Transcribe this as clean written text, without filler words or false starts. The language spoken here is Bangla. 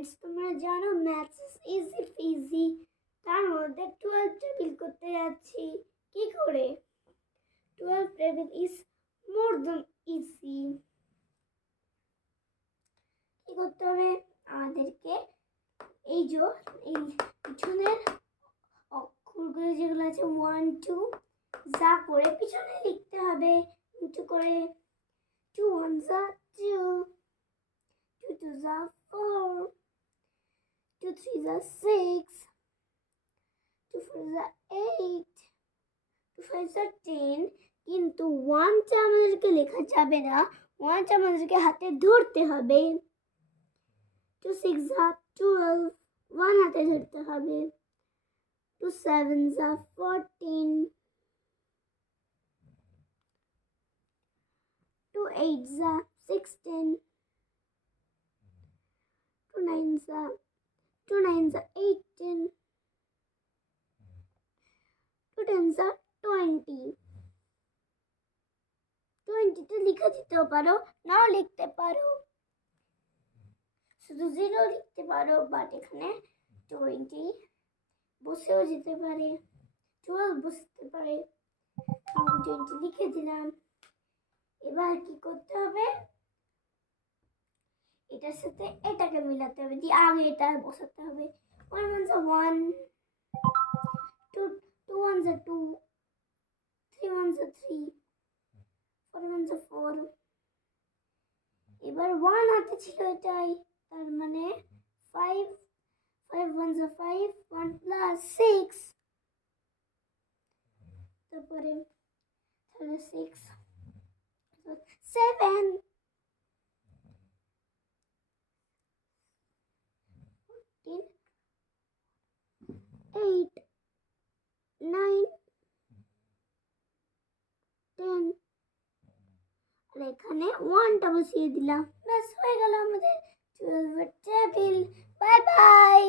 স্টুডেন্টস, তোমরা জানো ম্যাথস ইজ ইজি ফিজি, তার মধ্যে 12 টেবিল করতে যাচ্ছি। কি করে? 12 table is more than easy. কি করতে হবে আমাদেরকে? এই পিছনের অক্ষরগুলো যেগুলো আছে 1 2 যা করে পিছনে লিখতে হবে। ইনটু করে 2 1 2, 2 2 4, 2 3 6, 2 4 8, 2 5 10। কিন্তু 1টা আমাদেরকে লেখা যাবে না, 1টা আমাদেরকে হাতে ধরতে হবে। 2 6 12, 1 হাতে ধরতে হবে। 2 7 14, 2 8 16, 2 9 18, 2 10 20। 20টা লিখে দিতেও পারো, নাও লিখতে পারো, শুধু 0 লিখতে পারো, বাট এখানে 20 বসেও যেতে পারে, 12 বসতে পারে। আমি 20 লিখে দিলাম। এবার কি করতে হবে? এটার সাথে এটাকে মিলাতে হবে, দিয়ে আগে এটা বসাতে হবে। 1 1 1, 2 2 1 2, 3 1 3, 4 1 4। এবার 1 হাতে ছিল এটাই, তার মানে 5 5 1 5, 1 প্লাস 6, তারপরে 6 7, 8 9 10। আর এখানে 1টা বসিয়ে দিলাম, ব্যাস হয়ে গেল আমাদের 12 টেবিল। Bye bye.